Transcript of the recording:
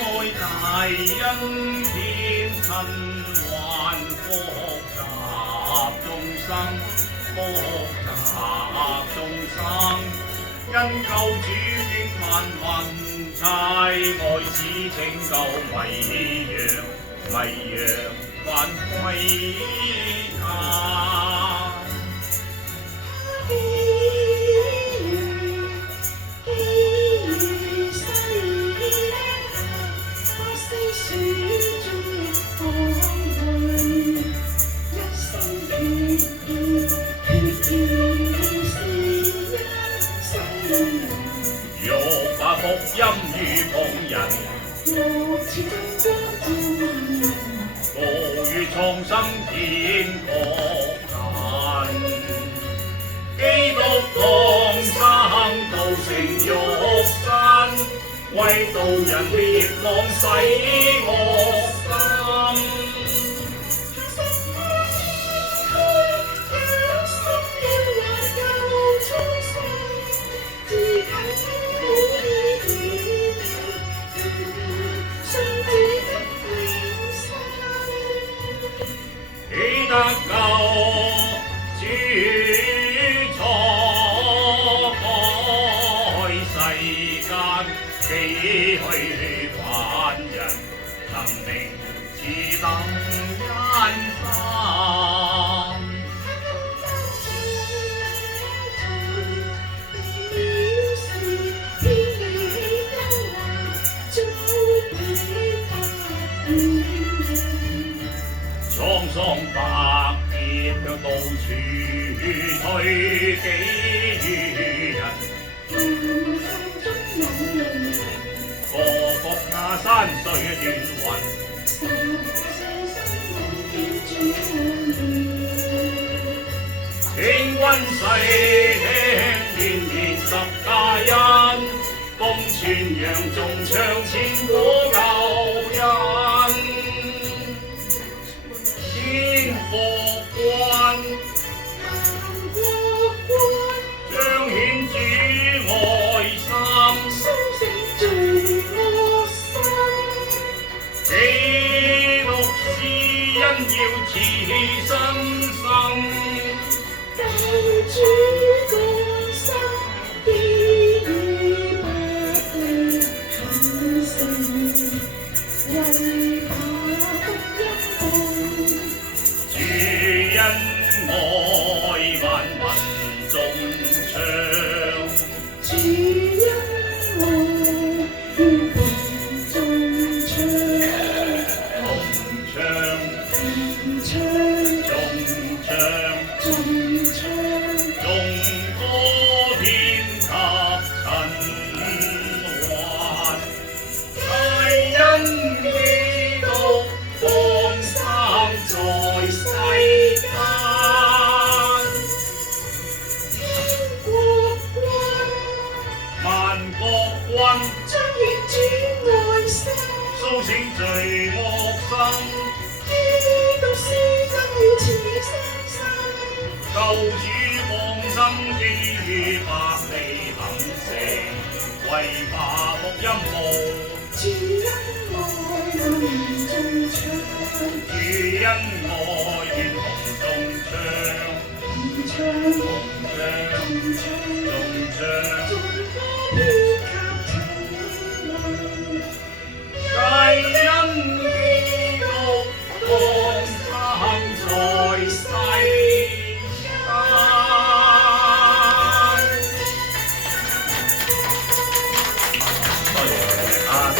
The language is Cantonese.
愛大恩典，親還複雜眾生，複雜眾生，因救主經萬民，差愛子拯救迷羊還歸他。欲把福音與旁人，告與創生天國人。基督降生道成肉身，為道人滅亡洗惡心。得救主初開世間，幾許萬人能明此等恩心。滄桑百劫卻到處推己於人，個個那山水斷雲，請君細聽年年十架恩，共傳揚頌唱千古救恩。天國君彰顯主愛心，基督施恩要賜新生，救主降生，基於伯利恆城，為怕福音主恩愛萬民眾唱，主恩愛萬民眾唱，頌歌遍及塵寰，大恩基督降生在世間。天國君萬國君彰顯主愛心，蘇醒罪惡生，基督施恩要賜新生，救主降生基於伯利恆城，為怕福音無主恩愛萬民眾唱，主恩愛願同眾唱，同唱，同唱，同唱。